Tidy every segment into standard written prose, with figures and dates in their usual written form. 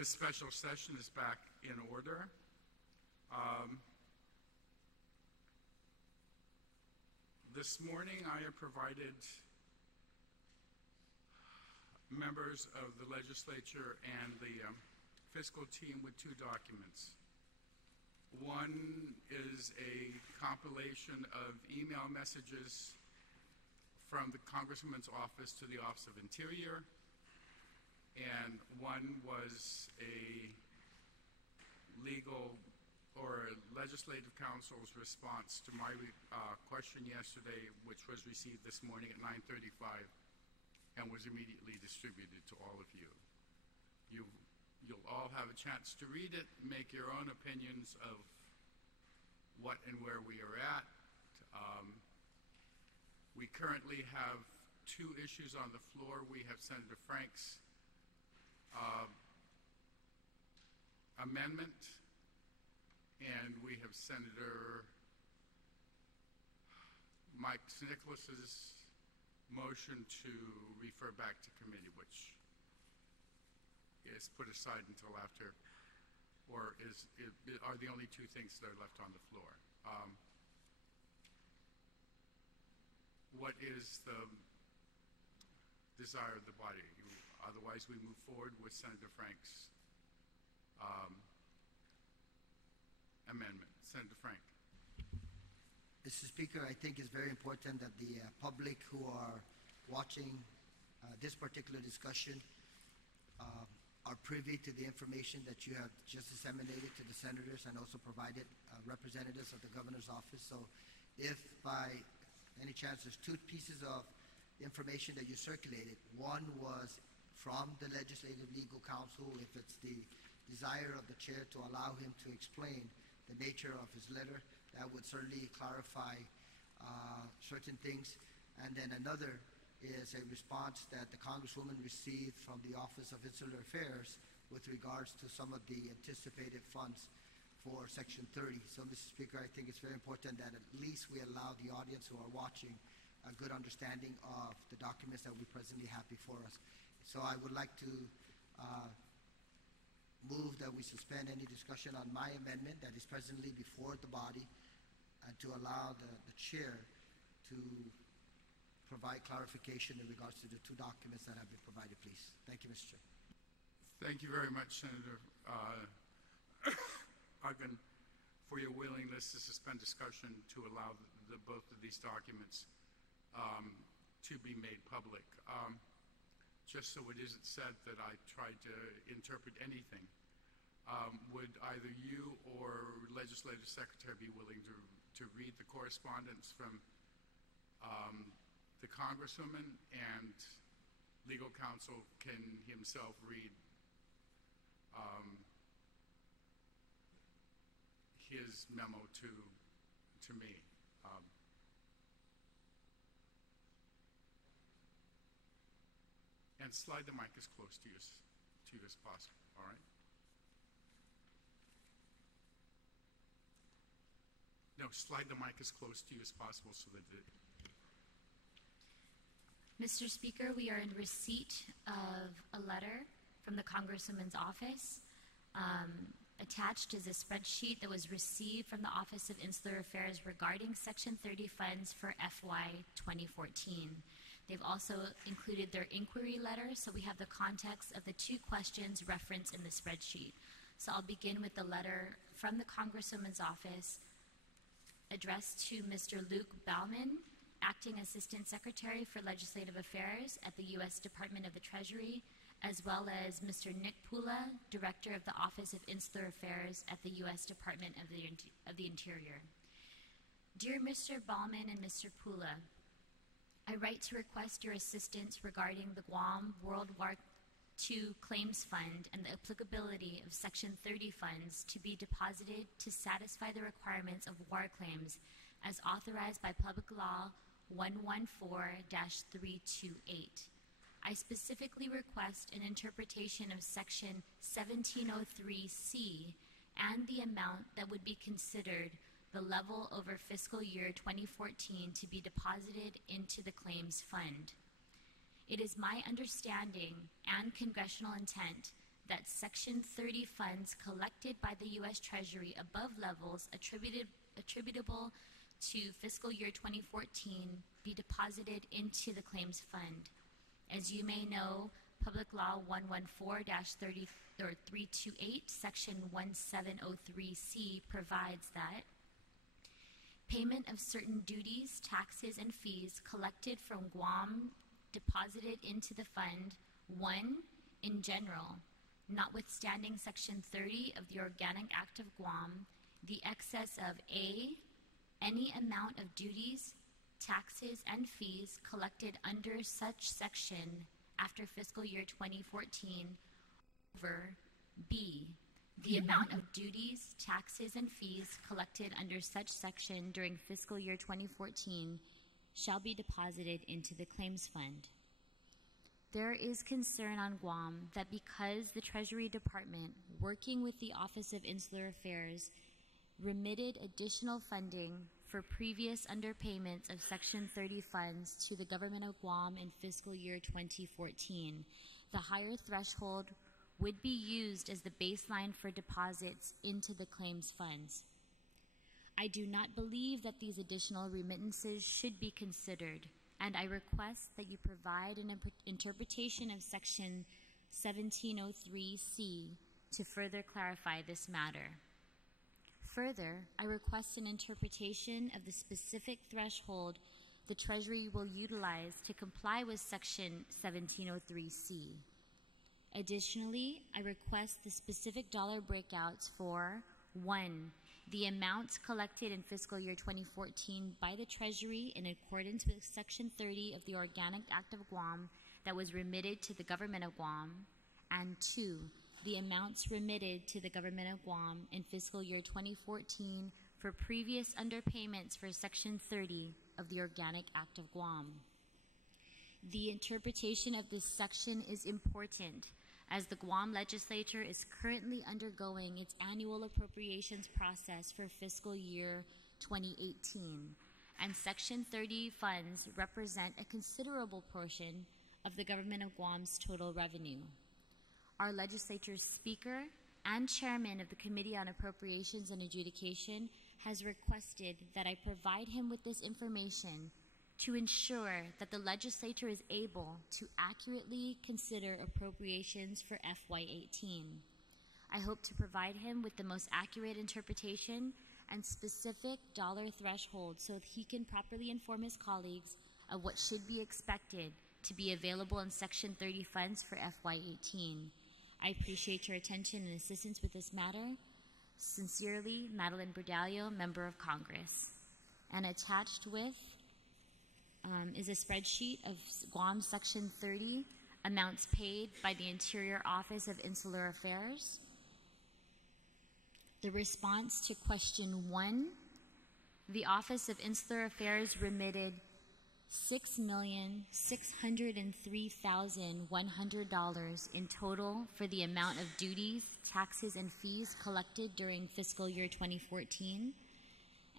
This special session is back in order. This morning I have provided members of the legislature and the fiscal team with two documents. One is a compilation of email messages from the Congresswoman's office to the Office of Interior, and one was a legal or legislative counsel's response to my question yesterday, which was received this morning at 9:35 and was immediately distributed to all of you. You'll all have a chance to read it, make your own opinions of what and where we are at. We currently have two issues on the floor. We have Senator Frank's amendment, and we have Senator Mike Nicholas's motion to refer back to committee, which is put aside until after, or are the only two things that are left on the floor. What is the desire of the body? Otherwise, we move forward with Senator Frank's amendment. Senator Frank. Mr. Speaker, I think it's very important that the public who are watching this particular discussion are privy to the information that you have just disseminated to the senators and also provided representatives of the governor's office. So if by any chance there's two pieces of information that you circulated, one was from the Legislative Legal Counsel, if it's the desire of the chair to allow him to explain the nature of his letter, that would certainly clarify certain things. And then another is a response that the Congresswoman received from the Office of Insular Affairs with regards to some of the anticipated funds for Section 30. So, Mr. Speaker, I think it's very important that at least we allow the audience who are watching a good understanding of the documents that we presently have before us. So I would like to move that we suspend any discussion on my amendment that is presently before the body and to allow the chair to provide clarification in regards to the two documents that have been provided, please. Thank you, Mr. Chair. Thank you very much, Senator Uggan, for your willingness to suspend discussion to allow both of these documents to be made public. Just so it isn't said that I tried to interpret anything, would either you or Legislative Secretary be willing to read the correspondence from the Congresswoman, and legal counsel can himself read his memo to me? And slide the mic as close to you as possible, all right? No, slide the mic as close to you as possible so that it... Mr. Speaker, we are in receipt of a letter from the Congresswoman's office. Attached is a spreadsheet that was received from the Office of Insular Affairs regarding Section 30 funds for FY 2014. They've also included their inquiry letter, so we have the context of the two questions referenced in the spreadsheet. So I'll begin with the letter from the Congresswoman's office addressed to Mr. Luke Baumann, Acting Assistant Secretary for Legislative Affairs at the U.S. Department of the Treasury, as well as Mr. Nick Pula, Director of the Office of Insular Affairs at the U.S. Department of the Interior. Dear Mr. Baumann and Mr. Pula, I write to request your assistance regarding the Guam World War II Claims Fund and the applicability of Section 30 funds to be deposited to satisfy the requirements of war claims as authorized by Public Law 114-328. I specifically request an interpretation of Section 1703C and the amount that would be considered the level over fiscal year 2014 to be deposited into the claims fund. It is my understanding and congressional intent that Section 30 funds collected by the U.S. Treasury above levels attributable to fiscal year 2014 be deposited into the claims fund. As you may know, Public Law 114-328, Section 1703C provides that payment of certain duties, taxes, and fees collected from Guam deposited into the fund, 1, in general, notwithstanding Section 30 of the Organic Act of Guam, the excess of A, any amount of duties, taxes, and fees collected under such section after fiscal year 2014, over B, the amount of duties, taxes, and fees collected under such section during fiscal year 2014 shall be deposited into the claims fund. There is concern on Guam that because the Treasury Department, working with the Office of Insular Affairs, remitted additional funding for previous underpayments of Section 30 funds to the government of Guam in fiscal year 2014, the higher threshold would be used as the baseline for deposits into the claims funds. I do not believe that these additional remittances should be considered, and I request that you provide an interpretation of Section 1703C to further clarify this matter. Further, I request an interpretation of the specific threshold the Treasury will utilize to comply with Section 1703C. Additionally, I request the specific dollar breakouts for 1, the amounts collected in fiscal year 2014 by the Treasury in accordance with Section 30 of the Organic Act of Guam that was remitted to the government of Guam, and 2, the amounts remitted to the government of Guam in fiscal year 2014 for previous underpayments for Section 30 of the Organic Act of Guam. The interpretation of this section is important as the Guam legislature is currently undergoing its annual appropriations process for fiscal year 2018, and Section 30 funds represent a considerable portion of the government of Guam's total revenue. Our legislature's Speaker and Chairman of the Committee on Appropriations and Adjudication has requested that I provide him with this information to ensure that the legislature is able to accurately consider appropriations for FY18. I hope to provide him with the most accurate interpretation and specific dollar threshold so that he can properly inform his colleagues of what should be expected to be available in Section 30 funds for FY18. I appreciate your attention and assistance with this matter. Sincerely, Madeline Burdallo, Member of Congress. And attached with is a spreadsheet of Guam Section 30 amounts paid by the Interior Office of Insular Affairs. The response to question 1, the Office of Insular Affairs remitted $6,603,100 in total for the amount of duties, taxes, and fees collected during fiscal year 2014.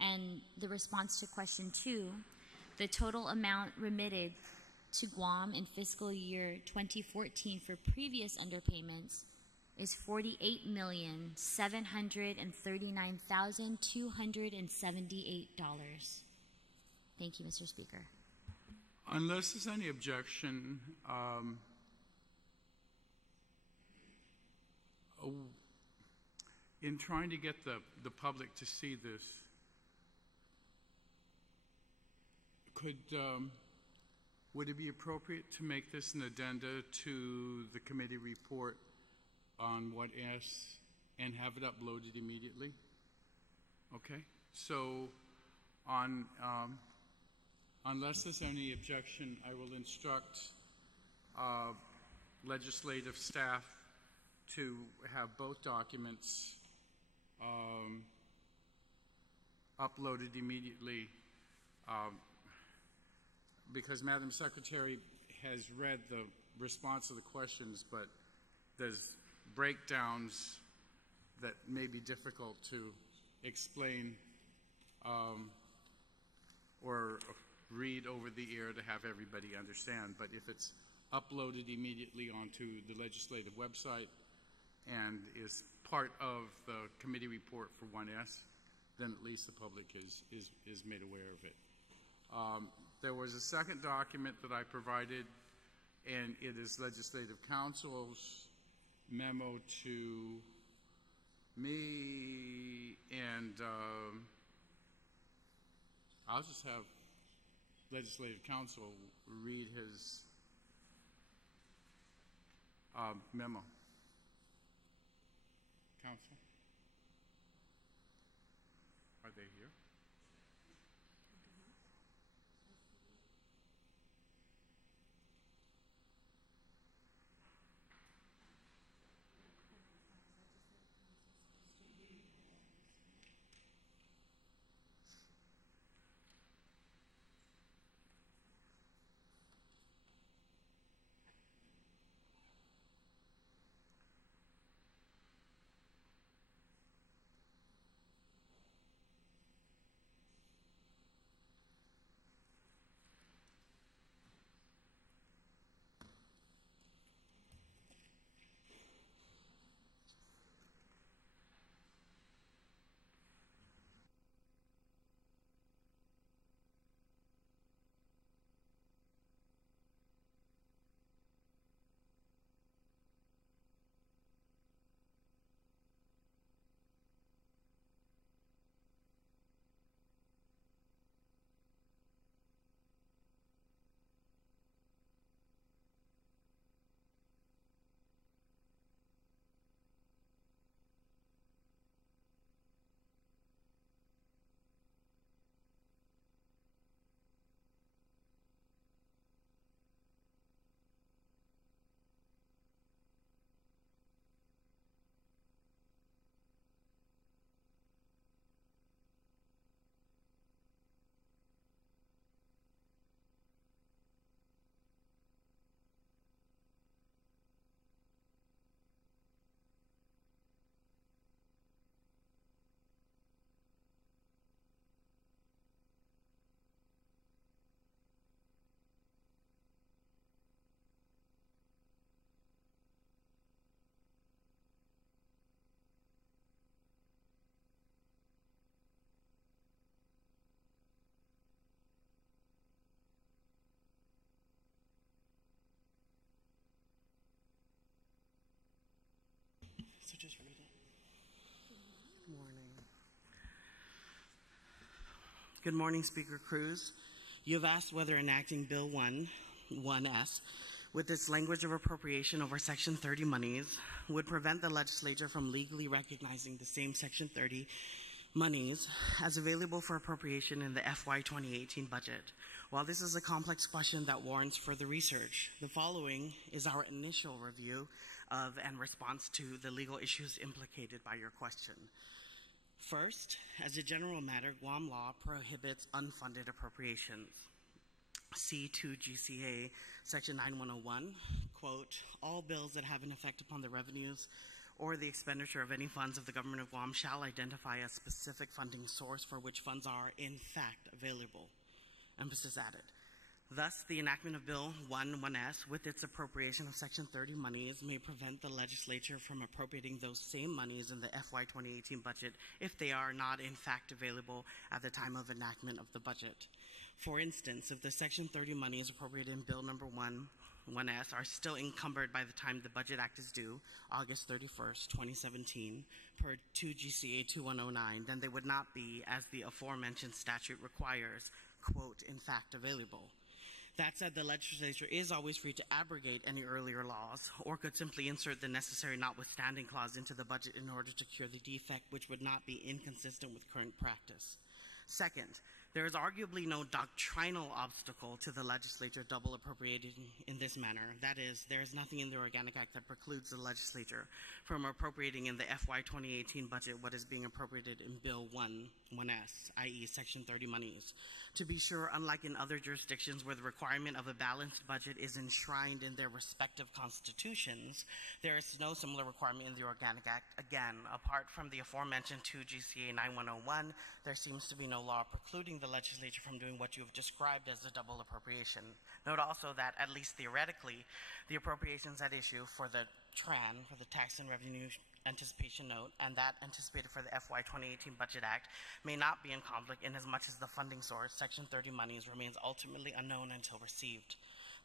And the response to question 2, the total amount remitted to Guam in fiscal year 2014 for previous underpayments is $48,739,278. Thank you, Mr. Speaker. Unless there's any objection, in trying to get the public to see this, would it be appropriate to make this an addenda to the committee report on what asks and have it uploaded immediately? Okay, so unless there's any objection, I will instruct legislative staff to have both documents uploaded immediately because Madam Secretary has read the response to the questions, but there's breakdowns that may be difficult to explain or read over the ear to have everybody understand. But if it's uploaded immediately onto the legislative website, and is part of the committee report for 1S, then at least the public is made aware of it. There was a second document that I provided, and it is Legislative Council's memo to me, and I'll just have Legislative Council read his memo. Council? Are they here? So just read it. Good morning. Good morning, Speaker Cruz. You have asked whether enacting Bill 1S, with its language of appropriation over Section 30 monies, would prevent the legislature from legally recognizing the same Section 30 monies as available for appropriation in the FY 2018 budget. While this is a complex question that warrants further research, the following is our initial review of and response to the legal issues implicated by your question. First, as a general matter, Guam law prohibits unfunded appropriations. C2 GCA Section 9101, quote, all bills that have an effect upon the revenues or the expenditure of any funds of the government of Guam shall identify a specific funding source for which funds are in fact available. Emphasis added. Thus, the enactment of Bill 1S with its appropriation of Section 30 monies may prevent the legislature from appropriating those same monies in the FY 2018 budget if they are not in fact available at the time of enactment of the budget. For instance, if the Section 30 monies appropriated in Bill number 1S are still encumbered by the time the Budget Act is due, August 31st, 2017, per 2 GCA 2109, then they would not be, as the aforementioned statute requires, quote, in fact available. That said, the legislature is always free to abrogate any earlier laws or could simply insert the necessary notwithstanding clause into the budget in order to cure the defect, which would not be inconsistent with current practice. Second, there is arguably no doctrinal obstacle to the legislature double appropriating in this manner. That is, there is nothing in the Organic Act that precludes the legislature from appropriating in the FY 2018 budget what is being appropriated in Bill 1S, i.e. Section 30 monies. To be sure, unlike in other jurisdictions where the requirement of a balanced budget is enshrined in their respective constitutions, there is no similar requirement in the Organic Act. Again, apart from the aforementioned 2 GCA 9101, there seems to be no law precluding the legislature from doing what you have described as a double appropriation. Note also that, at least theoretically, the appropriations at issue for the TRAN, for the Tax and Revenue Anticipation Note, and that anticipated for the FY 2018 Budget Act may not be in conflict inasmuch as the funding source, Section 30 monies, remains ultimately unknown until received.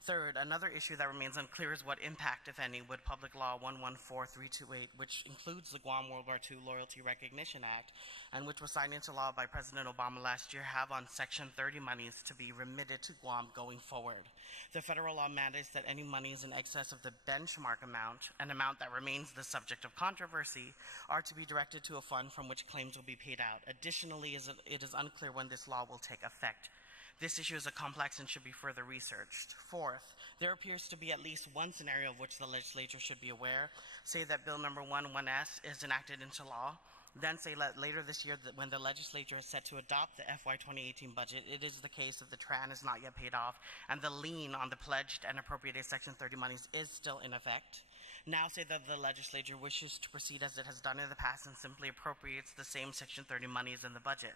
Third, another issue that remains unclear is what impact, if any, would Public Law 114328, which includes the Guam World War II Loyalty Recognition Act, and which was signed into law by President Obama last year, have on Section 30 monies to be remitted to Guam going forward. The federal law mandates that any monies in excess of the benchmark amount, an amount that remains the subject of controversy, are to be directed to a fund from which claims will be paid out. Additionally, it is unclear when this law will take effect. This issue is a complex and should be further researched. Fourth, there appears to be at least one scenario of which the legislature should be aware. Say that Bill number 11S is enacted into law. Then say that later this year, that when the legislature is set to adopt the FY 2018 budget, it is the case that the TRAN is not yet paid off and the lien on the pledged and appropriated Section 30 monies is still in effect. Now say that the legislature wishes to proceed as it has done in the past and simply appropriates the same Section 30 monies in the budget.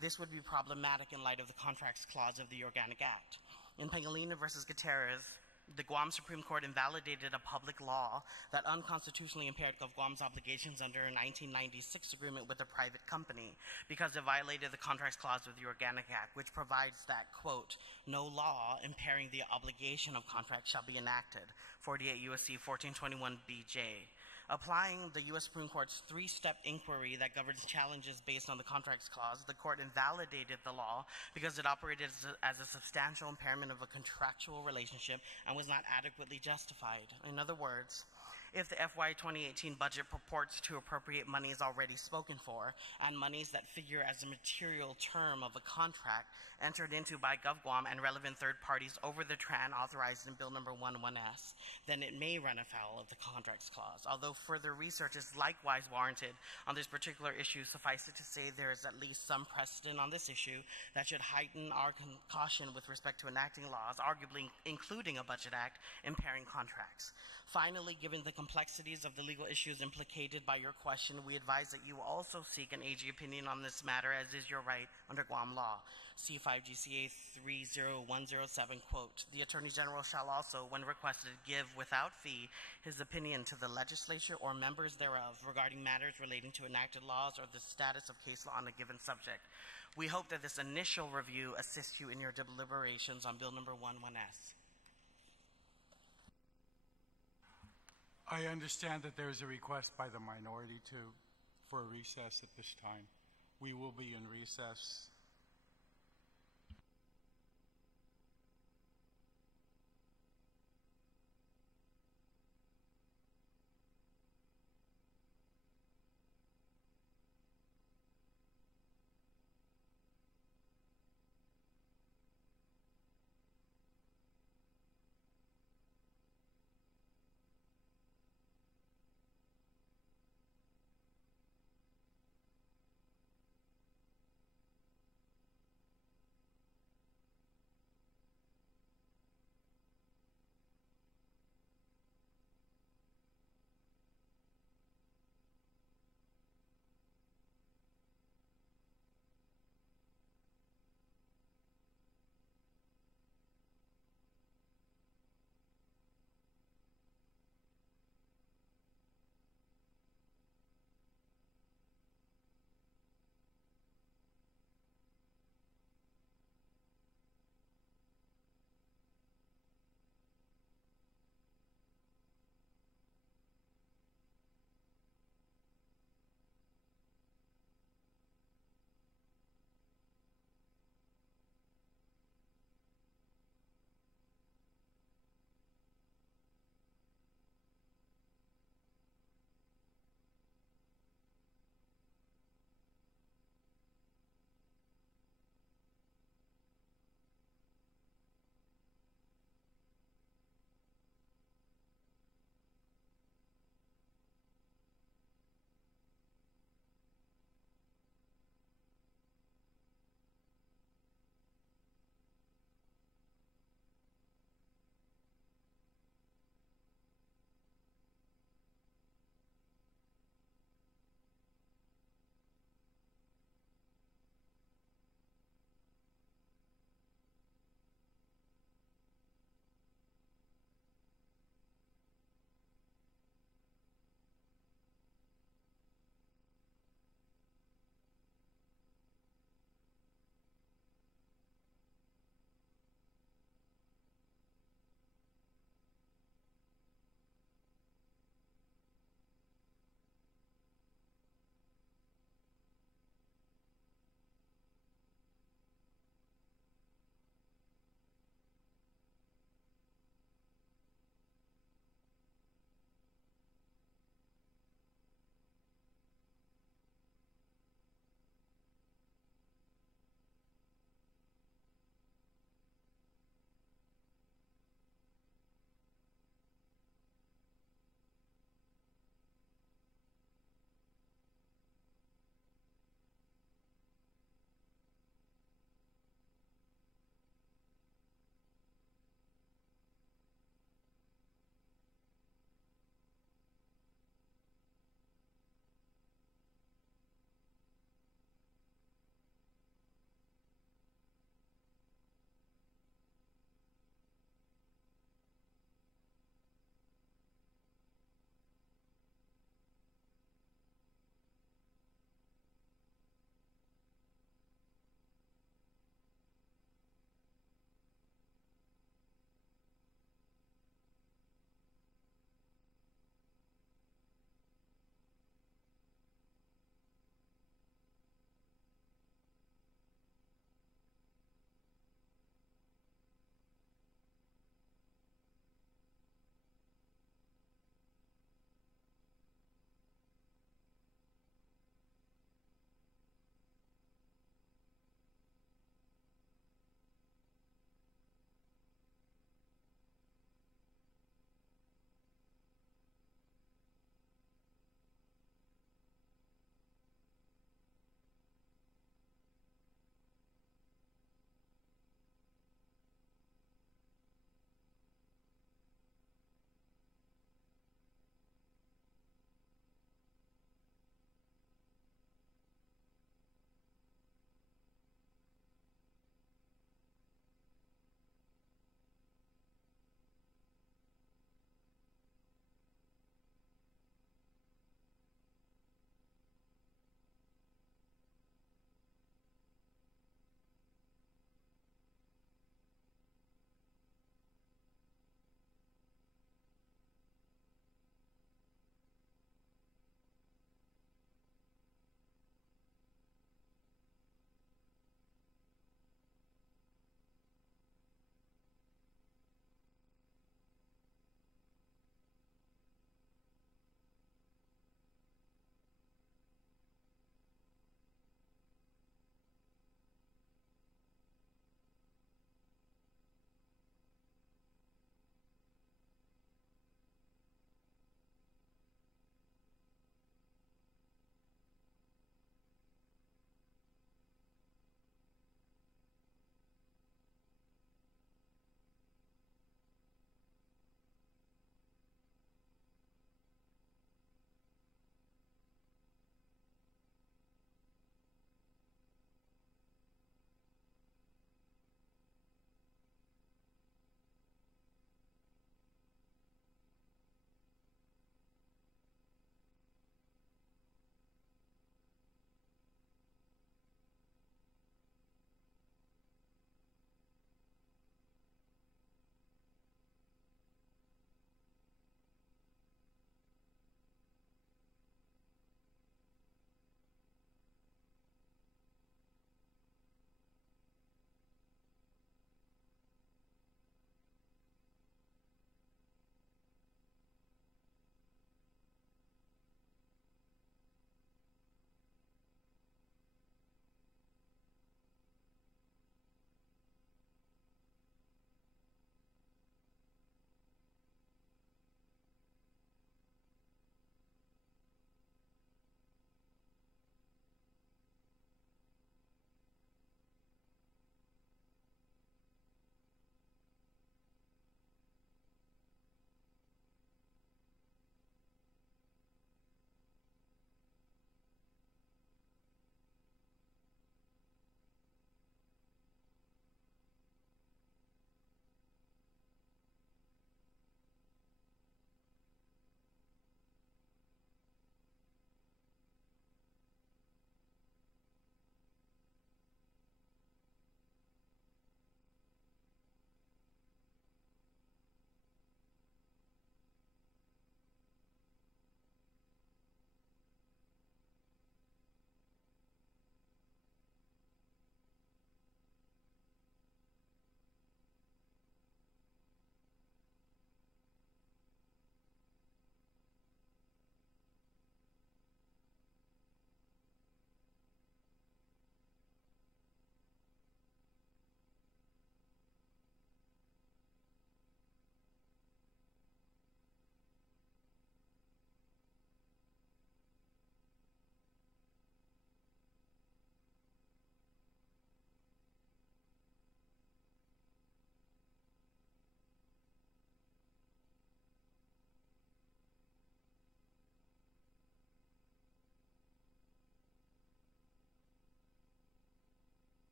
This would be problematic in light of the Contracts Clause of the Organic Act. In Pangilinan versus Gutierrez, the Guam Supreme Court invalidated a public law that unconstitutionally impaired Guam's obligations under a 1996 agreement with a private company because it violated the Contracts Clause of the Organic Act, which provides that, quote, no law impairing the obligation of contract shall be enacted, 48 U.S.C. 1421 B.J. Applying the U.S. Supreme Court's three-step inquiry that governs challenges based on the Contracts Clause, the court invalidated the law because it operated as a substantial impairment of a contractual relationship and was not adequately justified. In other words, if the FY 2018 budget purports to appropriate monies already spoken for and monies that figure as a material term of a contract entered into by GovGuam and relevant third parties over the TRAN authorized in Bill number 11S, then it may run afoul of the Contracts Clause. Although further research is likewise warranted on this particular issue, suffice it to say there is at least some precedent on this issue that should heighten our caution with respect to enacting laws, arguably including a budget act, impairing contracts. Finally, given the complexities of the legal issues implicated by your question, we advise that you also seek an AG opinion on this matter, as is your right under Guam law. C5GCA 30107, quote, the Attorney General shall also, when requested, give without fee his opinion to the legislature or members thereof regarding matters relating to enacted laws or the status of case law on a given subject. We hope that this initial review assists you in your deliberations on Bill number 11S. I understand that there is a request by the minority for a recess at this time. We will be in recess.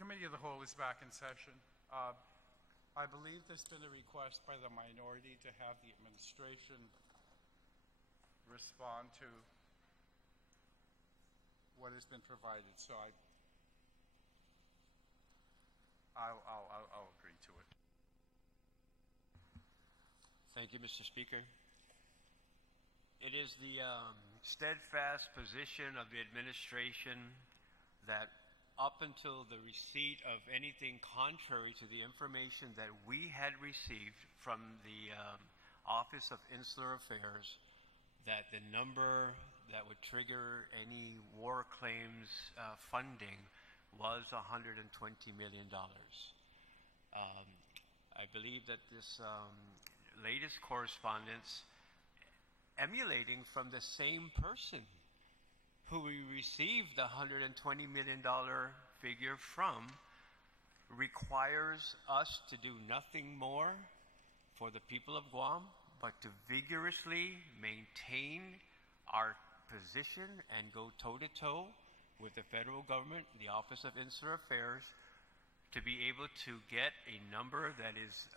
Committee of the Whole is back in session. I believe there's been a request by the minority to have the administration respond to what has been provided, so I'll agree to it. Thank you, Mr. Speaker. It is the steadfast position of the administration that up until the receipt of anything contrary to the information that we had received from the Office of Insular Affairs, that the number that would trigger any war claims funding was $120 million. I believe that this latest correspondence, emulating from the same person who we received the $120 million figure from, requires us to do nothing more for the people of Guam but to vigorously maintain our position and go toe-to-toe with the federal government, the Office of Insular Affairs, to be able to get a number that is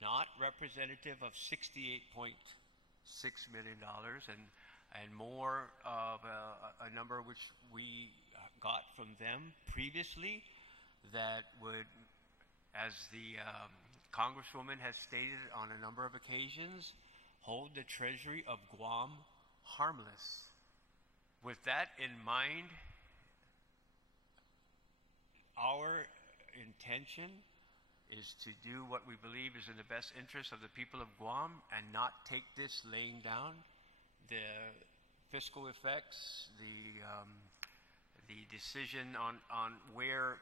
not representative of $68.6 million and more of a number which we got from them previously that would, as the Congresswoman has stated on a number of occasions, hold the Treasury of Guam harmless. With that in mind, our intention is to do what we believe is in the best interest of the people of Guam and not take this laying down the fiscal effects, the decision on where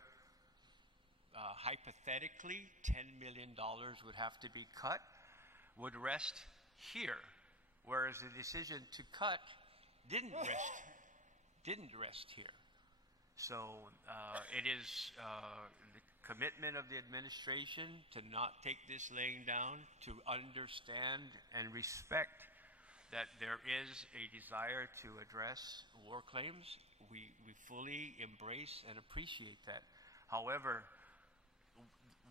hypothetically $10 million would have to be cut would rest here, whereas the decision to cut didn't rest here. So it is the commitment of the administration to not take this laying down, to understand and respect that there is a desire to address war claims. We fully embrace and appreciate that. However,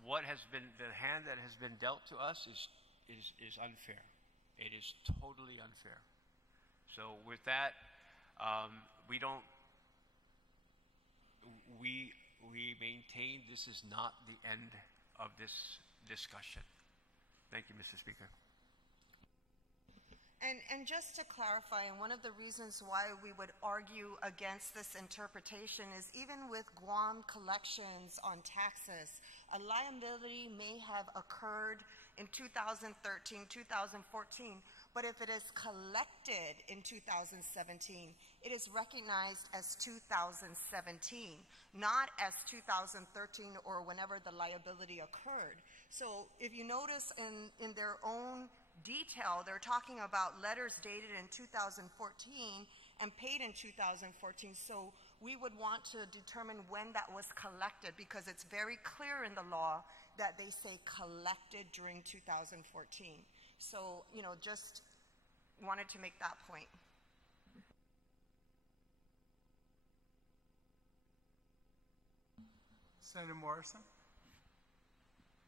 what has been the hand that has been dealt to us is unfair. It is totally unfair. So with that, we maintain this is not the end of this discussion. Thank you, Mr. Speaker. And just to clarify, and one of the reasons why we would argue against this interpretation is even with Guam collections on taxes, a liability may have occurred in 2013, 2014, but if it is collected in 2017, it is recognized as 2017, not as 2013 or whenever the liability occurred. So if you notice in their own detail, they're talking about letters dated in 2014 and paid in 2014. So we would want to determine when that was collected, because it's very clear in the law that they say collected during 2014. So, just wanted to make that point. Senator Morrison?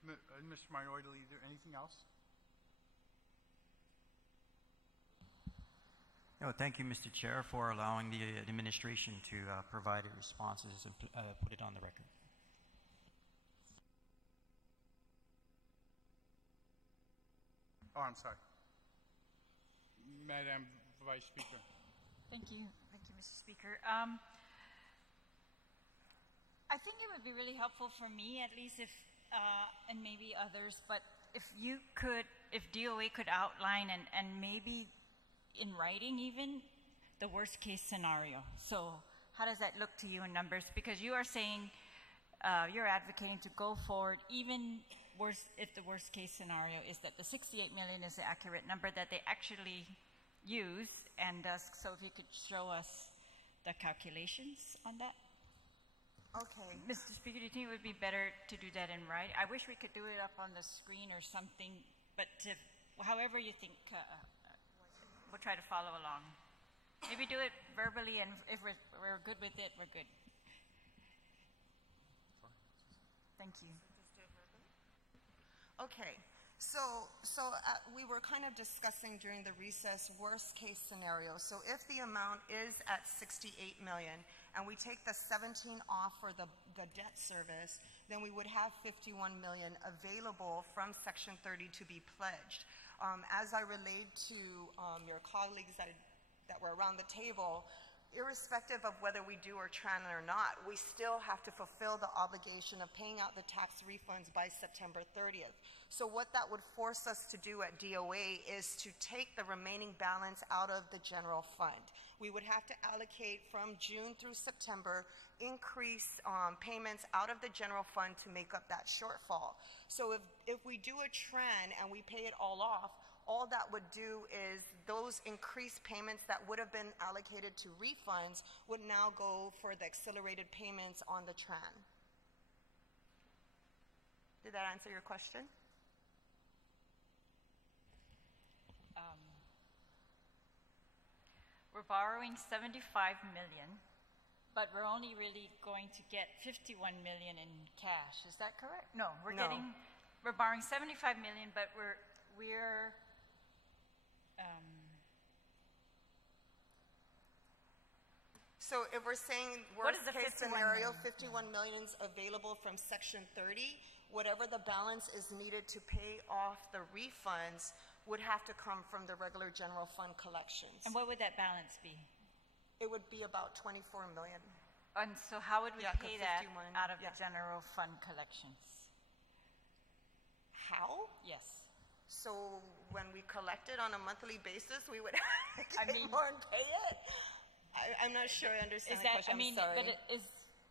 Mr. Minority Leader, anything else? No, thank you, Mr. Chair, for allowing the administration to provide responses and put it on the record. Oh, I'm sorry. Madam Vice Speaker. Thank you. Thank you, Mr. Speaker. I think it would be really helpful for me, at least, if, and maybe others, but if DOA could outline and maybe in writing even, the worst case scenario. So how does that look to you in numbers? Because you are saying you're advocating to go forward even worse if the worst case scenario is that the 68 million is the accurate number that they actually use. And so if you could show us the calculations on that. Okay. Mr. Speaker, do you think it would be better to do that in writing? I wish we could do it up on the screen or something, but however you think, we'll try to follow along. Maybe do it verbally, and if we're good with it, we're good. Thank you. Okay, so we were kind of discussing during the recess worst case scenario. So if the amount is at 68 million and we take the 17 off for the debt service, then we would have 51 million available from Section 30 to be pledged. As I relayed to your colleagues that were around the table, irrespective of whether we do or TRAN or not, we still have to fulfill the obligation of paying out the tax refunds by September 30th. So what that would force us to do at DOA is to take the remaining balance out of the general fund. We would have to allocate from June through September, increase payments out of the general fund to make up that shortfall. So if we do a TRAN and we pay it all off, all that would do is those increased payments that would have been allocated to refunds would now go for the accelerated payments on the TRAN. Did that answer your question? We're borrowing 75 million, but we're only really going to get 51 million in cash. Is that correct? No, we're borrowing 75 million, but we're so if we're saying What is worst the case 51 scenario, million? 51 million is available from Section 30, whatever the balance is needed to pay off the refunds would have to come from the regular general fund collections. And what would that balance be? It would be about 24 million. And so how would we Yeah, pay 'cause that 51, out of yeah. the general fund collections? How? Yes. So when we collect it on a monthly basis, we would I get mean- more and pay it? I'm not sure I understand Is the that, question. I mean, I'm sorry. but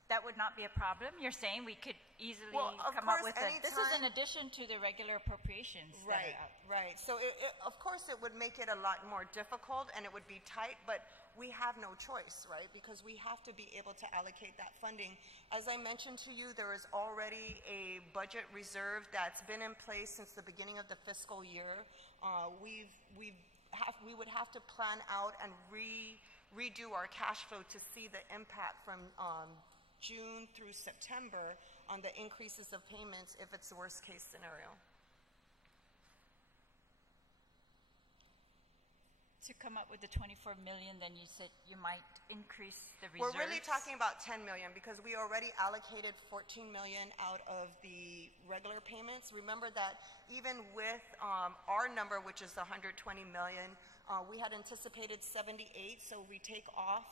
that would not be a problem? You're saying we could easily Well, of come up course, with this is in anytime- addition to the regular appropriations that Right, are out. right. So of course it would make it a lot more difficult and it would be tight, but we have no choice, right? Because we have to be able to allocate that funding. As I mentioned to you, there is already a budget reserve that's been in place since the beginning of the fiscal year. We would have to plan out and redo our cash flow to see the impact from June through September on the increases of payments if it's the worst case scenario. To come up with the 24 million, then you said you might increase the reserves. We're really talking about 10 million because we already allocated 14 million out of the regular payments. Remember that even with our number, which is 120 million, we had anticipated 78, so we take off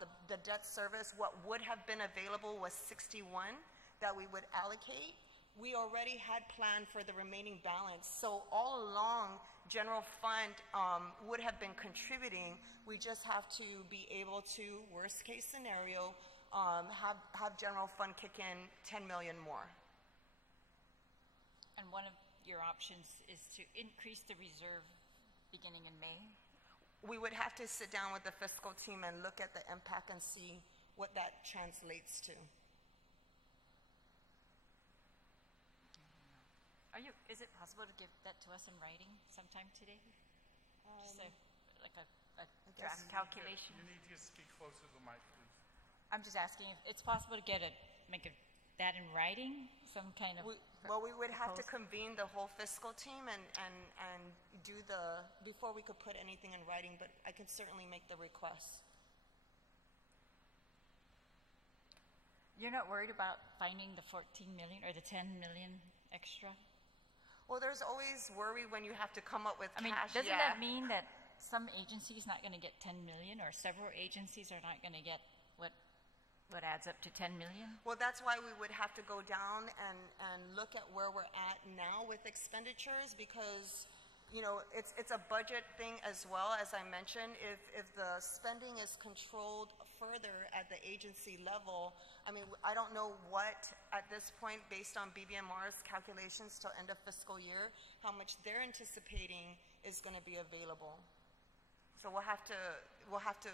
the debt service. What would have been available was 61 that we would allocate. We already had planned for the remaining balance. So all along, general fund would have been contributing. We just have to be able to, worst case scenario, have general fund kick in 10 million more. And one of your options is to increase the reserve beginning in May. We would have to sit down with the fiscal team and look at the impact and see what that translates to. Is it possible to give that to us in writing sometime today? Just like a draft calculation? You need to speak closer to the mic, please. I'm just asking if it's possible to make that in writing, some kind of. We would have to convene the whole fiscal team and do before we could put anything in writing, but I can certainly make the request. You're not worried about finding the 14 million or the 10 million extra? Well, there's always worry when you have to come up with I mean, cash. doesn't that mean that some agencies not going to get 10 million or several agencies are not going to get what adds up to 10 million? Well, that's why we would have to go down and look at where we're at now with expenditures because, you know, it's a budget thing as well. As I mentioned, if the spending is controlled further at the agency level, I mean, I don't know what, at this point, based on BBMR's calculations till end of fiscal year, how much they're anticipating is going to be available. So we'll have to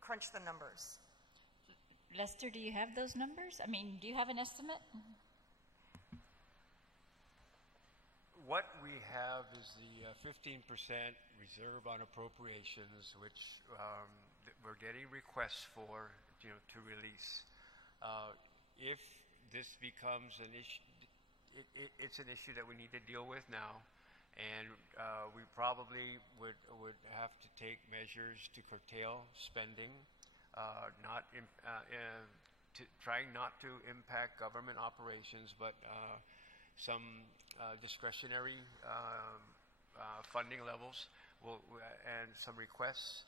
crunch the numbers. Lester, do you have those numbers? I mean, do you have an estimate? What we have is the 15% reserve on appropriations, which we're getting requests for, to release. If this becomes an issue. It's an issue that we need to deal with now, and we probably would have to take measures to curtail spending, trying not to impact government operations, but some discretionary funding levels and some requests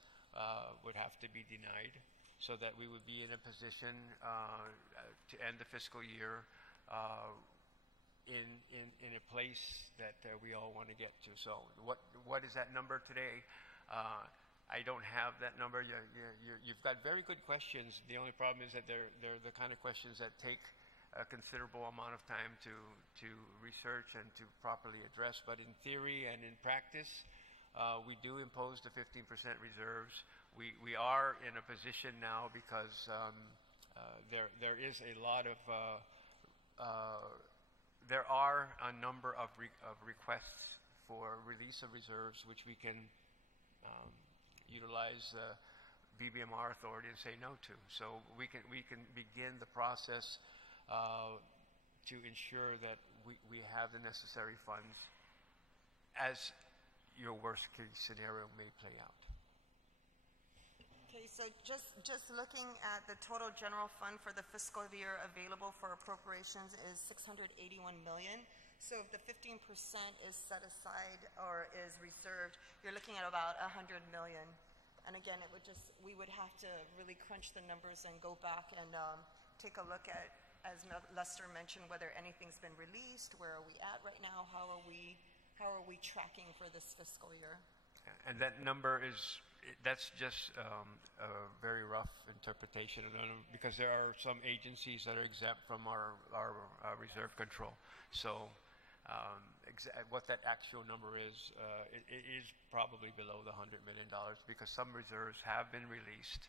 would have to be denied, so that we would be in a position to end the fiscal year in a place that we all want to get to. So what is that number today? I don't have that number. You've got very good questions. The only problem is that they're the kind of questions that take a considerable amount of time to research and to properly address. But in theory and in practice, we do impose the 15% reserves. We are in a position now because there is a lot of there are a number of requests for release of reserves, which we can utilize BBMR authority and say no to. So we can begin the process to ensure that we have the necessary funds as your worst case scenario may play out. Okay, so just looking at the total general fund for the fiscal year available for appropriations is $681 million. So if the 15% is set aside or is reserved, you're looking at about $100 million. And again, we would have to really crunch the numbers and go back and take a look at, as Lester mentioned, whether anything's been released, where are we at right now, how are we tracking for this fiscal year? And that number that's just a very rough interpretation of the number, because there are some agencies that are exempt from our reserve control. So what that actual number is, it is probably below the $100 million, because some reserves have been released.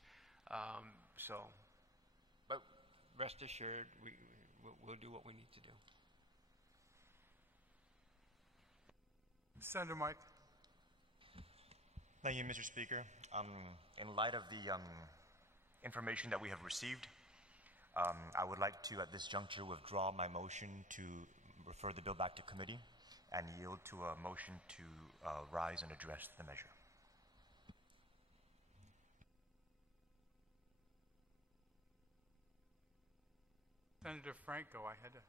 But rest assured, we'll do what we need to do. Senator Mike. Thank you, Mr. Speaker. In light of the information that we have received, I would like to, at this juncture, withdraw my motion to refer the bill back to committee and yield to a motion to rise and address the measure. Senator Franco, I had to...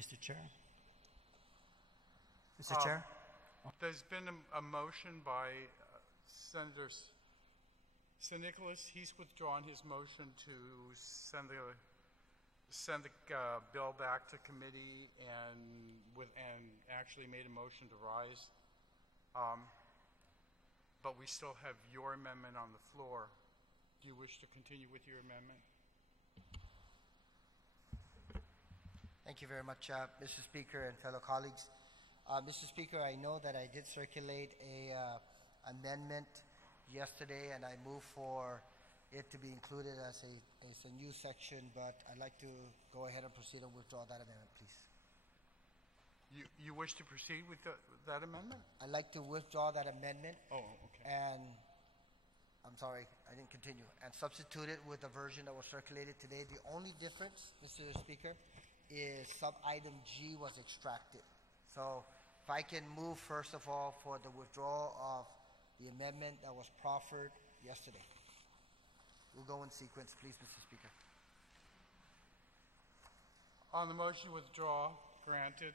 Mr. Chair. Mr. Chair. There's been a motion by Senator San Nicolas. He's withdrawn his motion to send the bill back to committee and actually made a motion to rise. But we still have your amendment on the floor. Do you wish to continue with your amendment? Thank you very much, Mr. Speaker and fellow colleagues. Mr. Speaker, I know that I did circulate a amendment yesterday, and I moved for it to be included as a new section, but I'd like to go ahead and proceed and withdraw that amendment, please. You wish to proceed with that amendment? I'd like to withdraw that amendment. Oh, okay. And I'm sorry, I didn't continue. And substitute it with the version that was circulated today. The only difference, Mr. Speaker, is sub-item G was extracted. So if I can move, first of all, for the withdrawal of the amendment that was proffered yesterday. We'll go in sequence, please, Mr. Speaker. On the motion to withdraw, granted.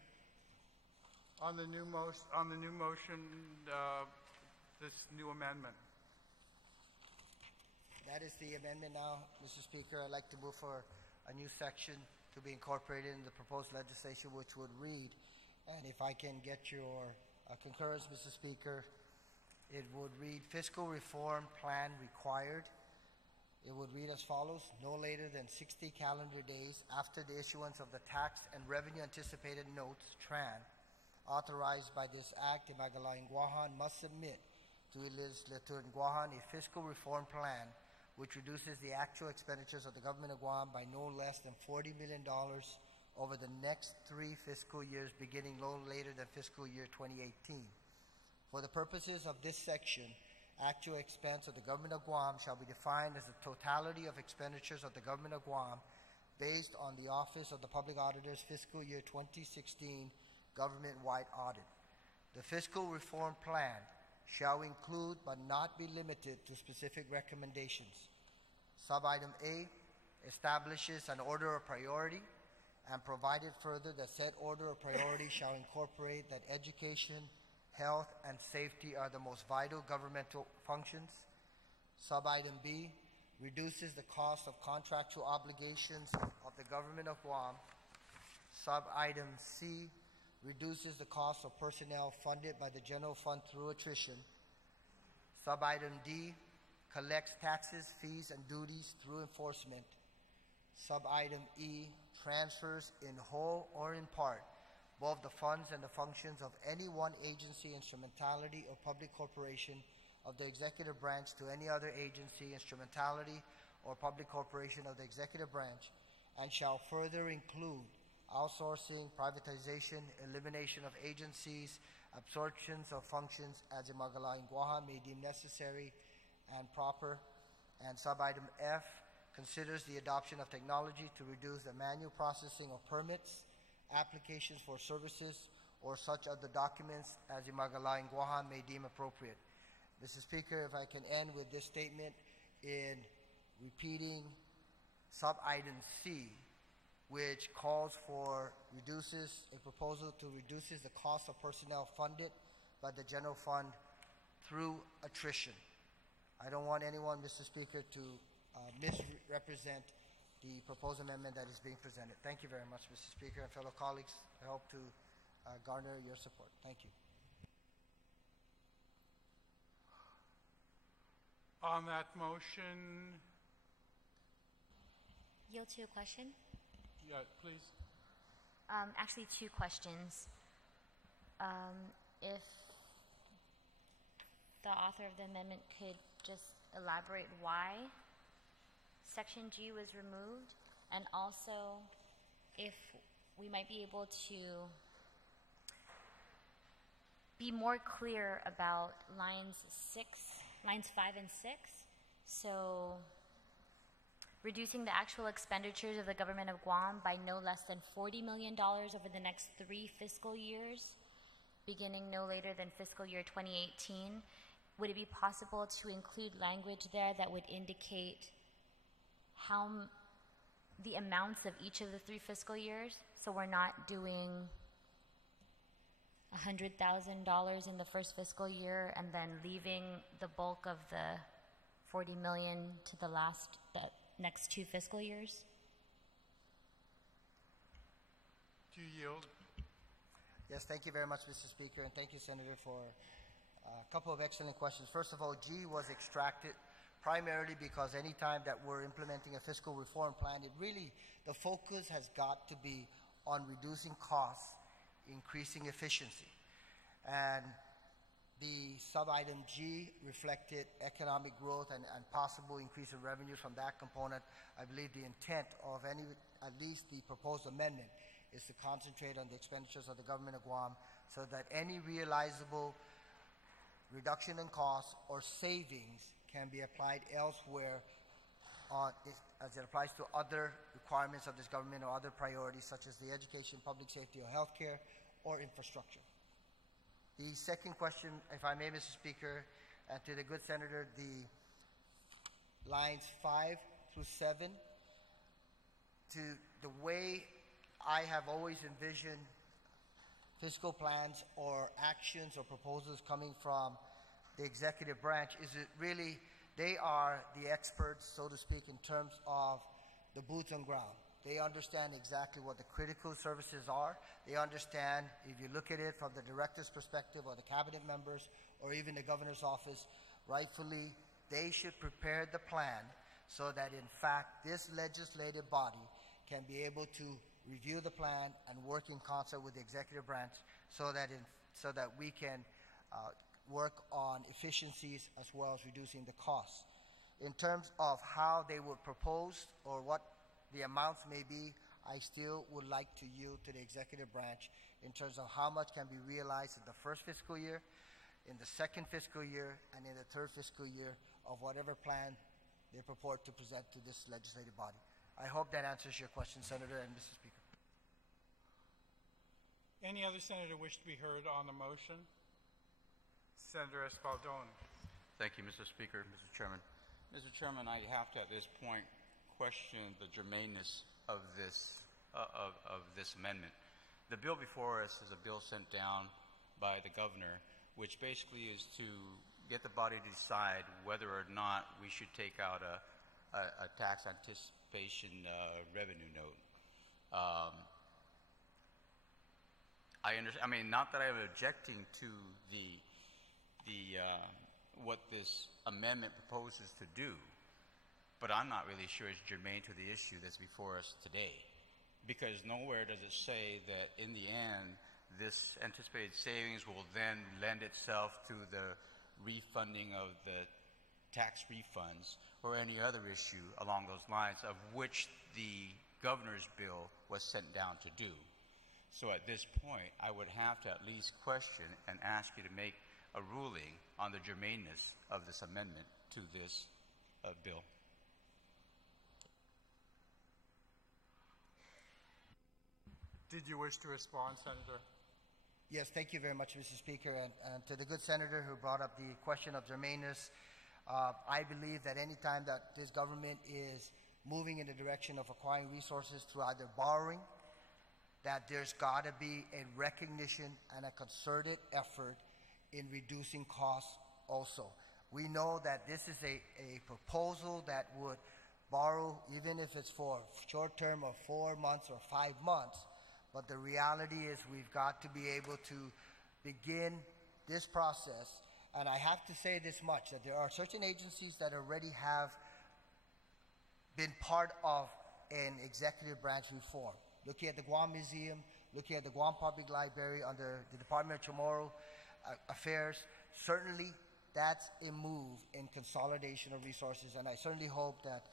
On the new motion, this new amendment. That is the amendment now, Mr. Speaker. I'd like to move for a new section to be incorporated in the proposed legislation, which would read, and if I can get your concurrence, Mr. Speaker, it would read, fiscal reform plan required. It would read as follows: no later than 60 calendar days after the issuance of the Tax and Revenue Anticipated Notes, TRAN, authorized by this act, Imagalayan Guahan must submit to Legislature in Guahan a fiscal reform plan which reduces the actual expenditures of the government of Guam by no less than $40 million over the next 3 fiscal years, beginning no later than fiscal year 2018. For the purposes of this section, actual expense of the government of Guam shall be defined as the totality of expenditures of the government of Guam based on the Office of the Public Auditor's fiscal year 2016 government-wide audit. The fiscal reform plan shall include but not be limited to specific recommendations. Sub-item A establishes an order of priority and provided further that said order of priority shall incorporate that education, health, and safety are the most vital governmental functions. Sub-item B reduces the cost of contractual obligations of the government of Guam. Sub-item C reduces the cost of personnel funded by the general fund through attrition. Sub-item D collects taxes, fees, and duties through enforcement. Sub-item E transfers in whole or in part both the funds and the functions of any one agency, instrumentality, or public corporation of the executive branch to any other agency, instrumentality, or public corporation of the executive branch, and shall further include outsourcing, privatization, elimination of agencies, absorptions of functions as Imagala and Guam may deem necessary and proper. And sub-item F considers the adoption of technology to reduce the manual processing of permits, applications for services, or such other documents as Imagala and Guam may deem appropriate. Mr. Speaker, if I can end with this statement in repeating sub-item C, which calls for a proposal to reduces the cost of personnel funded by the general fund through attrition. I don't want anyone, Mr. Speaker, to misrepresent the proposed amendment that is being presented. Thank you very much, Mr. Speaker, and fellow colleagues. I hope to garner your support. Thank you. On that motion, Yield to a question? yeah, please. Actually, 2 questions. If the author of the amendment could just elaborate why Section G was removed, and also if we might be able to be more clear about lines 5 and 6. So, reducing the actual expenditures of the government of Guam by no less than $40 million over the next 3 fiscal years, beginning no later than fiscal year 2018. Would it be possible to include language there that would indicate how the amounts of each of the 3 fiscal years? So we're not doing $100,000 in the first fiscal year and then leaving the bulk of the $40 million to the next 2 fiscal years? Do you yield? Yes, thank you very much, Mr. Speaker, and thank you, Senator, for a couple of excellent questions. First of all, G was extracted primarily because any time that we're implementing a fiscal reform plan, the focus has got to be on reducing costs, increasing efficiency. And the sub-item G reflected economic growth and possible increase in revenues from that component. I believe the intent of at least the proposed amendment is to concentrate on the expenditures of the government of Guam so that any realizable reduction in costs or savings can be applied elsewhere as it applies to other requirements of this government or other priorities such as the education, public safety, or healthcare, or infrastructure. The second question, if I may, Mr. Speaker, and to the good Senator, the lines 5 through 7, to the way I have always envisioned fiscal plans or actions or proposals coming from the executive branch is it really, they are the experts, so to speak, in terms of the boots on ground. They understand exactly what the critical services are. They understand, if you look at it from the director's perspective or the cabinet members or even the governor's office, rightfully, they should prepare the plan so that, in fact, this legislative body can be able to review the plan and work in concert with the executive branch so that we can work on efficiencies as well as reducing the costs. In terms of how they would propose or what the amounts may be, I still would like to yield to the executive branch in terms of how much can be realized in the first fiscal year, in the second fiscal year, and in the third fiscal year of whatever plan they purport to present to this legislative body. I hope that answers your question, Senator and Mr. Speaker. Any other senator wish to be heard on the motion? Senator Espaldon. Thank you, Mr. Speaker. Mr. Chairman. Mr. Chairman, I have to, at this point, question the germaneness of this amendment. The bill before us is a bill sent down by the governor, which basically is to get the body to decide whether or not we should take out a tax anticipation revenue note. I understand. I mean, not that I'm objecting to what this amendment proposes to do, but I'm not really sure it's germane to the issue that's before us today, because nowhere does it say that in the end this anticipated savings will then lend itself to the refunding of the tax refunds or any other issue along those lines, of which the governor's bill was sent down to do. So at this point, I would have to at least question and ask you to make a ruling on the germaneness of this amendment to this bill. Did you wish to respond, Senator? Yes, thank you very much, Mr. Speaker. And to the good senator who brought up the question of germaneness, I believe that any time that this government is moving in the direction of acquiring resources through either borrowing, that there's got to be a recognition and a concerted effort in reducing costs also. We know that this is a proposal that would borrow, even if it's for short term of 4 months or 5 months, but the reality is we've got to be able to begin this process. And I have to say this much, that there are certain agencies that already have been part of an executive branch reform. Looking at the Guam Museum, looking at the Guam Public Library under the Department of Chamorro Affairs, certainly that's a move in consolidation of resources, and I certainly hope that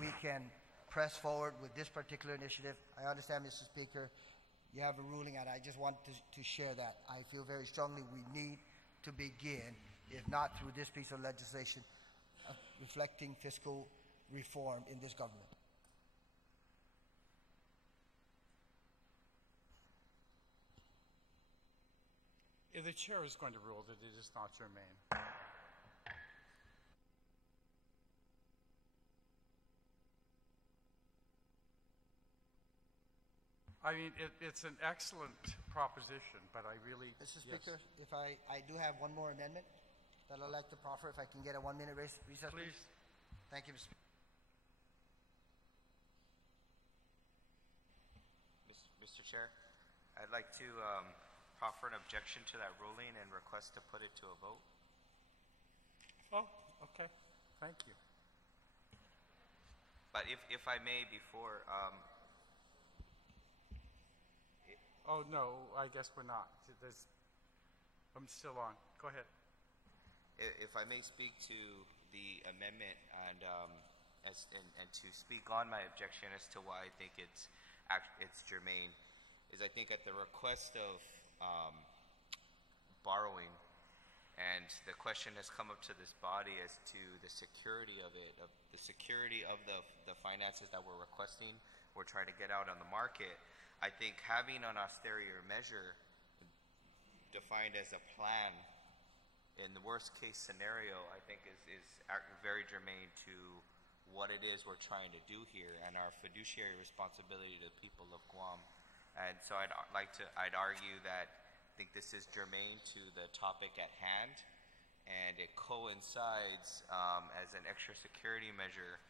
we can press forward with this particular initiative. I understand, Mr. Speaker, you have a ruling, and I just want to share that. I feel very strongly we need to begin, if not through this piece of legislation, reflecting fiscal reform in this government. If the chair is going to rule that it is not germane. I mean, it's an excellent proposition, but I really... Mr. Speaker, if I do have one more amendment that I'd like to proffer, if I can get a 1-minute recess. Please. Thank you, Mr. Speaker. Mr. Chair, I'd like to proffer an objection to that ruling and request to put it to a vote. Oh, okay. Thank you. But if I may, before... oh, no, I guess we're not. I'm still on. Go ahead. If I may speak to the amendment and to speak on my objection as to why I think it's germane, is I think at the request of borrowing, and the question has come up to this body as to the security of it, of the security of the finances that we're requesting, we're trying to get out on the market. I think having an austere measure defined as a plan in the worst case scenario, I think is very germane to what it is we're trying to do here and our fiduciary responsibility to the people of Guam. And so I'd argue that I think this is germane to the topic at hand, and it coincides as an extra security measure,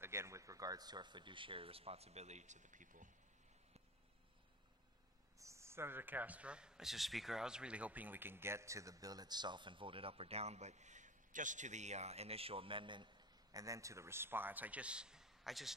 again, with regards to our fiduciary responsibility to the people. Senator Castro. Mr. Speaker, I was really hoping we can get to the bill itself and vote it up or down, but just to the initial amendment and then to the response, I just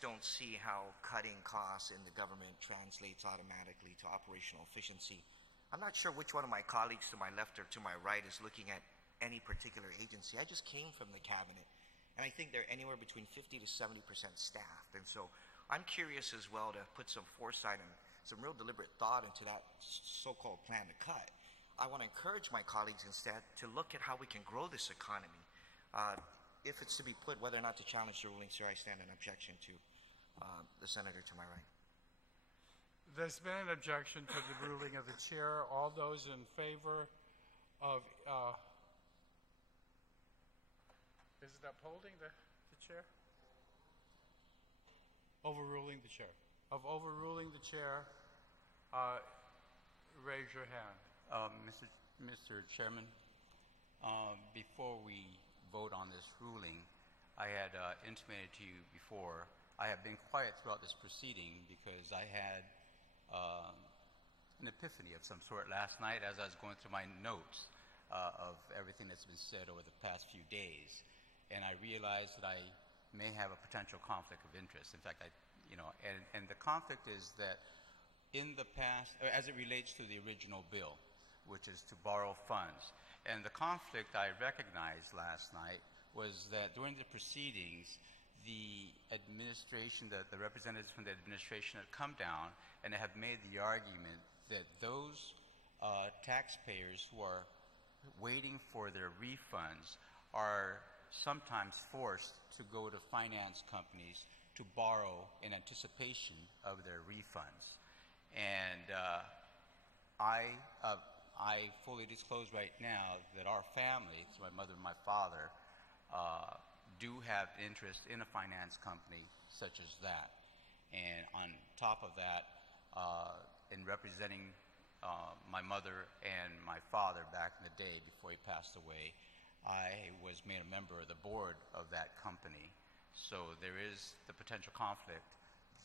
don't see how cutting costs in the government translates automatically to operational efficiency. I'm not sure which one of my colleagues to my left or to my right is looking at any particular agency. I just came from the cabinet, And I think they're anywhere between 50 to 70% staffed. And so I'm curious as well to put some foresight and some real deliberate thought into that so-called plan to cut. I want to encourage my colleagues instead to look at how we can grow this economy. If it's to be put whether or not to challenge the ruling, sir, I stand in objection to the senator to my right. There's been an objection to the ruling of the chair. All those in favor of, is it upholding the chair? Overruling the chair. Of overruling the chair, raise your hand. Mr. Chairman, before we vote on this ruling, I had intimated to you before, I have been quiet throughout this proceeding because I had an epiphany of some sort last night as I was going through my notes of everything that's been said over the past few days. And I realized that I may have a potential conflict of interest. In fact, and the conflict is that in the past, as it relates to the original bill, which is to borrow funds, and the conflict I recognized last night was that during the proceedings, the administration, the representatives from the administration had come down and have made the argument that those taxpayers who are waiting for their refunds are sometimes forced to go to finance companies to borrow in anticipation of their refunds. And I fully disclose right now that our family, through my mother and my father, do have interest in a finance company such as that. And on top of that, in representing my mother and my father back in the day before he passed away, I was made a member of the board of that company. So there is the potential conflict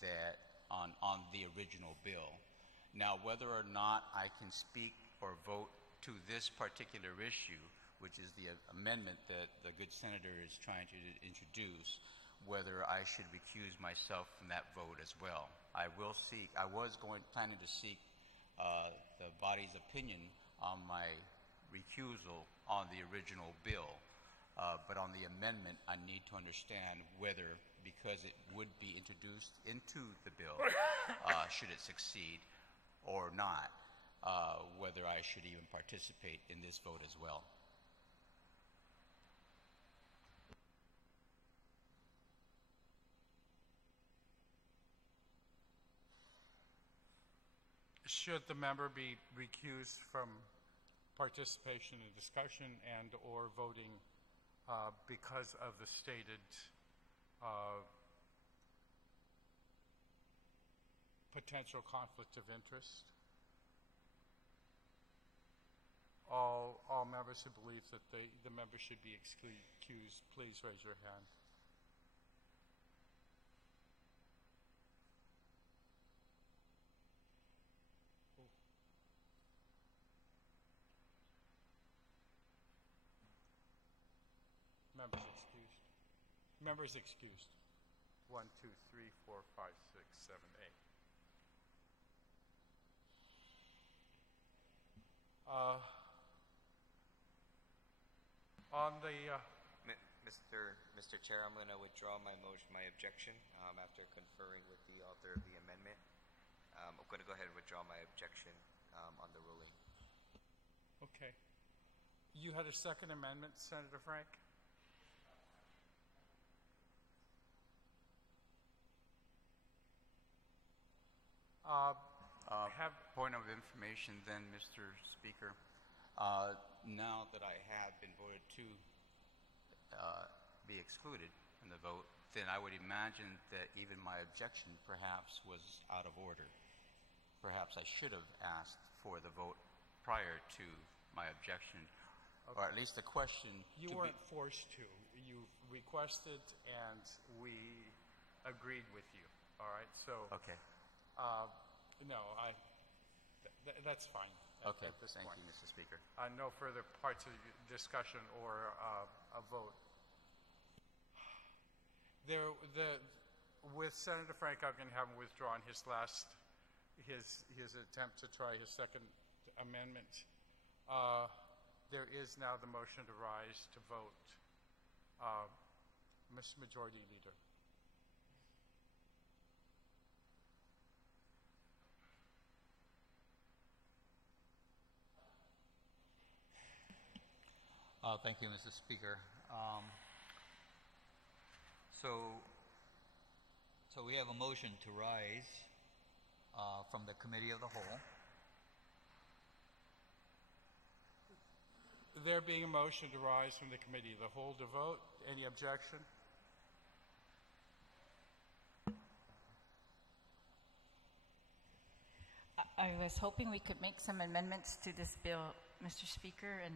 that on the original bill. Now, whether or not I can speak or vote to this particular issue, which is the amendment that the good senator is trying to introduce, whether I should recuse myself from that vote as well. I was planning to seek the body's opinion on my recusal on the original bill, but on the amendment, I need to understand whether, because it would be introduced into the bill, should it succeed or not, whether I should even participate in this vote as well. Should the member be recused from participation in discussion and or voting because of the stated potential conflict of interest? All members who believe that the member should be excused, please raise your hand. Members excused. Members excused. 1, 2, 3, 4, 5, 6, 7, 8. On the Mr. Chair, I'm going to withdraw my objection after conferring with the author of the amendment. I'm going to go ahead and withdraw my objection on the ruling. Okay. You had a second amendment, Senator Frank? Point of information then, Mr. Speaker. Now that I have been voted to be excluded from the vote, then I would imagine that even my objection perhaps was out of order. Perhaps I should have asked for the vote prior to my objection, okay, or at least the question. You weren't forced to. You requested, and we agreed with you. All right. So. Okay. No, that's fine. Okay. At this Thank point. you, Mr. Speaker. No further parts of the discussion or a vote. With Senator Frank Guggenheim withdrawn his attempt to try his second amendment, there is now the motion to rise to vote Mr. Majority Leader. Thank you, Mr. Speaker. So we have a motion to rise from the Committee of the Whole. There being a motion to rise from the Committee of the Whole to vote. Any objection? I was hoping we could make some amendments to this bill, Mr. Speaker, and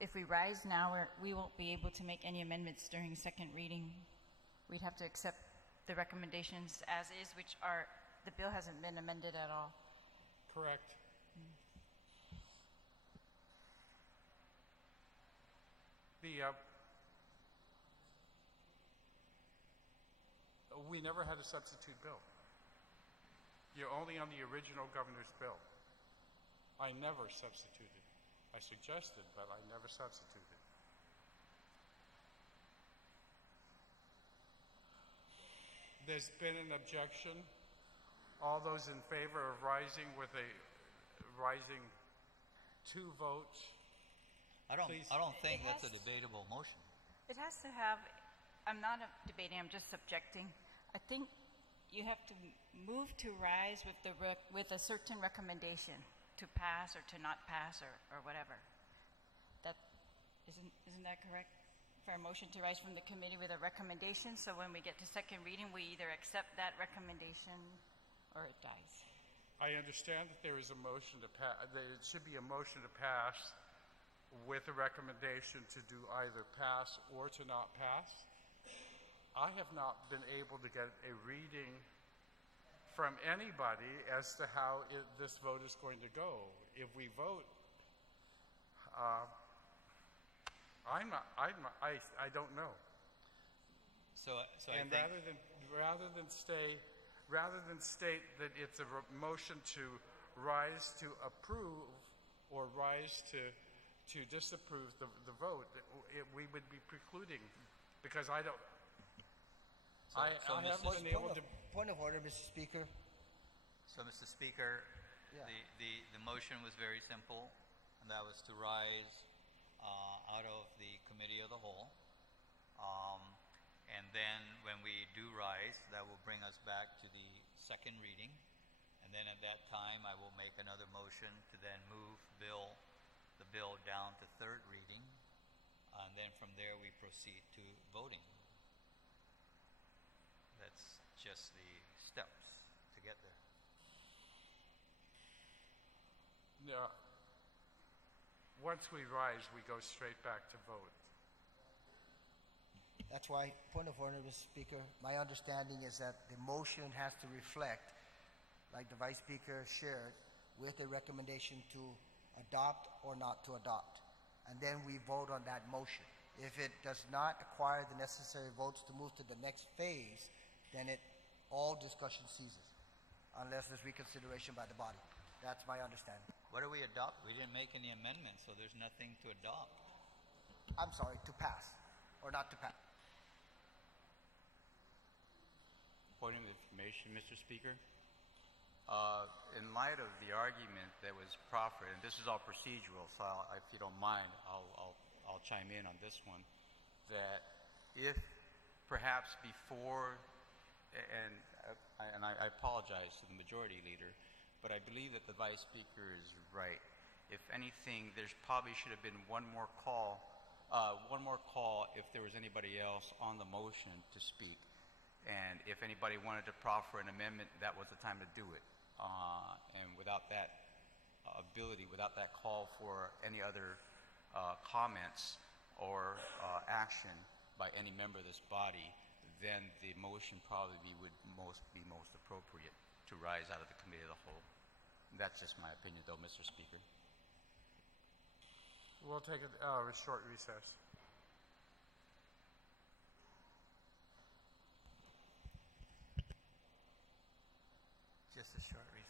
if we rise now, we won't be able to make any amendments during second reading. We'd have to accept the recommendations as is, which are, the bill hasn't been amended at all. Correct. We never had a substitute bill. You're only on the original governor's bill. I never substituted. I suggested, but I never substituted. There's been an objection. All those in favor of rising to vote. I don't think that's a debatable motion. It has to have, I'm not debating, I'm just subjecting. I think you have to move to rise with a certain recommendation to pass or to not pass or whatever. That isn't that correct? For a motion to rise from the committee with a recommendation, so when we get to second reading, we either accept that recommendation or it dies. I understand that there is a motion to pass. There should be a motion to pass with a recommendation to do either pass or to not pass. I have not been able to get a reading from anybody as to how this vote is going to go. If we vote, I don't know. So and I think rather than state that it's a motion to rise to approve or rise to disapprove the vote, we would be precluding, because I don't. I haven't been able to. Point of order, Mr. Speaker. So, Mr. Speaker, Yeah. the motion was very simple, and that was to rise out of the Committee of the Whole. And then when we do rise, that will bring us back to the second reading. And then at that time, I will make another motion to then move the bill down to third reading. And then from there, we proceed to voting. That's just the steps to get there. Yeah. Once we rise, we go straight back to vote. That's why, point of order, Mr. Speaker, my understanding is that the motion has to reflect, like the Vice Speaker shared, with a recommendation to adopt or not to adopt. And then we vote on that motion. If it does not acquire the necessary votes to move to the next phase, then all discussion ceases, unless there's reconsideration by the body. That's my understanding. What do we adopt? We didn't make any amendments, so there's nothing to adopt. I'm sorry, to pass or not to pass. Point of information, Mr. Speaker. In light of the argument that was proffered, and this is all procedural, so if you don't mind, I'll chime in on this one. That if perhaps before, and I apologize to the majority leader, but I believe that the Vice Speaker is right. If anything, there's probably should have been one more call if there was anybody else on the motion to speak. And if anybody wanted to proffer an amendment, that was the time to do it. And without that ability, without that call for any other comments or action by any member of this body, then the motion probably would be most appropriate to rise out of the Committee of the Whole. That's just my opinion, though, Mr. Speaker. We'll take a short recess. Just a short recess.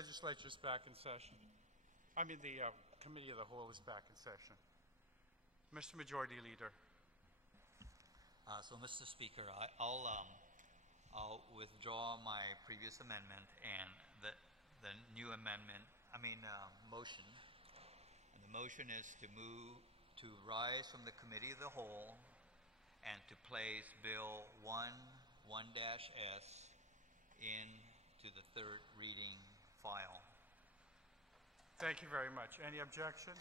legislature's back in session. I mean, the committee of the whole is back in session. Mr. Majority Leader. So, Mr. Speaker, I'll withdraw my previous amendment and the new amendment, motion. And the motion is to move to rise from the committee of the whole and to place Bill 1-S into the third reading file. Thank you very much. Any objection?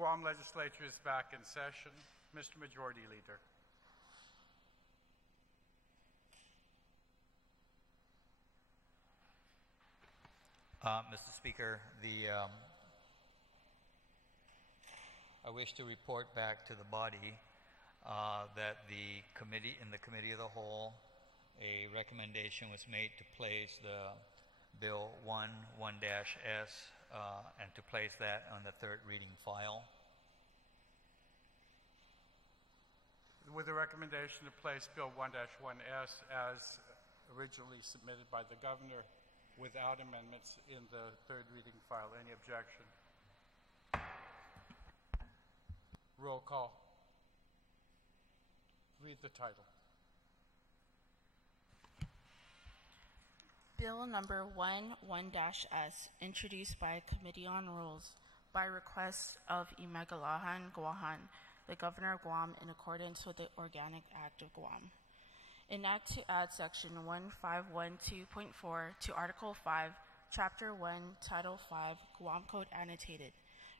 Guam Legislature is back in session. Mr. Majority Leader. Mr. Speaker, I wish to report back to the body that in the Committee of the Whole, a recommendation was made to place the Bill 1-S and to place that on the third reading file. With the recommendation to place Bill 1-1S as originally submitted by the Governor without amendments in the third reading file. Any objection? Roll call. Read the title. Bill number 1-S, introduced by Committee on Rules by request of Imagalahan Guahan, the Governor of Guam, in accordance with the Organic Act of Guam. Enact to add Section 1512.4 to Article 5, Chapter 1, Title 5, Guam Code Annotated,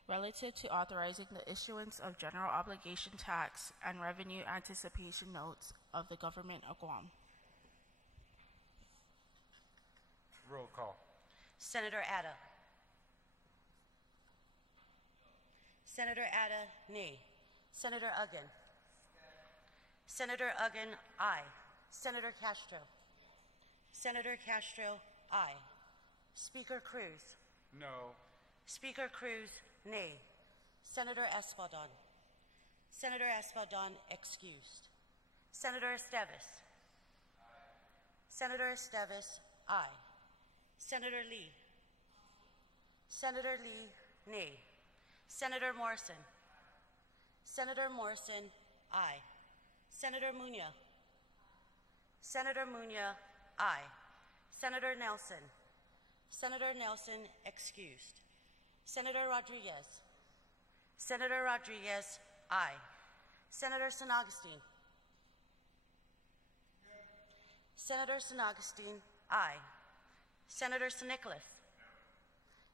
relative to authorizing the issuance of general obligation tax and revenue anticipation notes of the Government of Guam. Roll call. Senator Atta. Senator Atta, nay. Senator Uggan. Senator Uggan, aye. Senator Castro. Senator Castro, aye. Speaker Cruz. No. Speaker Cruz, nay. Senator Espaldon. Senator Espaldon, excused. Senator Esteves. Senator Esteves, aye. Senator Lee. Senator Lee, nay. Senator Morrison. Senator Morrison, aye. Senator Muñoz. Senator Muñoz, aye. Senator Nelson. Senator Nelson, excused. Senator Rodriguez. Senator Rodriguez, aye. Senator San Augustine. Senator San Augustine, aye. Senator San Nicolas.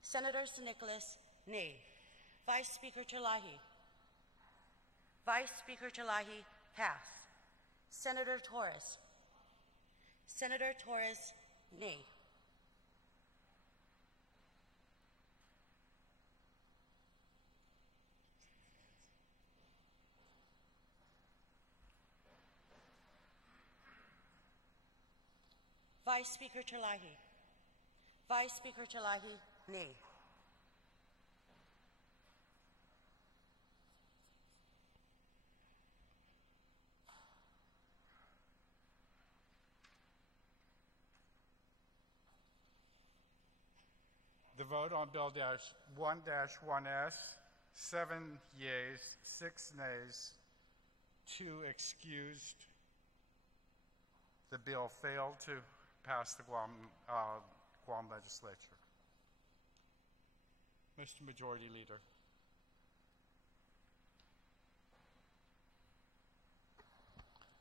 Senator San Nicolas, nay. Vice Speaker Terlahi. Vice Speaker Terlahi, pass. Senator Torres. Senator Torres, nay. Vice Speaker Terlahi. Vice Speaker Terlahi, nay. The vote on Bill 1-1S, 7 yeas, 6 nays, 2 excused. The bill failed to pass the Guam legislature. Mr. Majority Leader.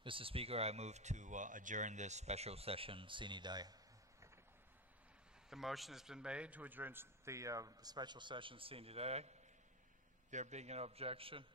Mr. Speaker, I move to adjourn this special session sine die. The motion has been made to adjourn the special session sine die. There being an objection,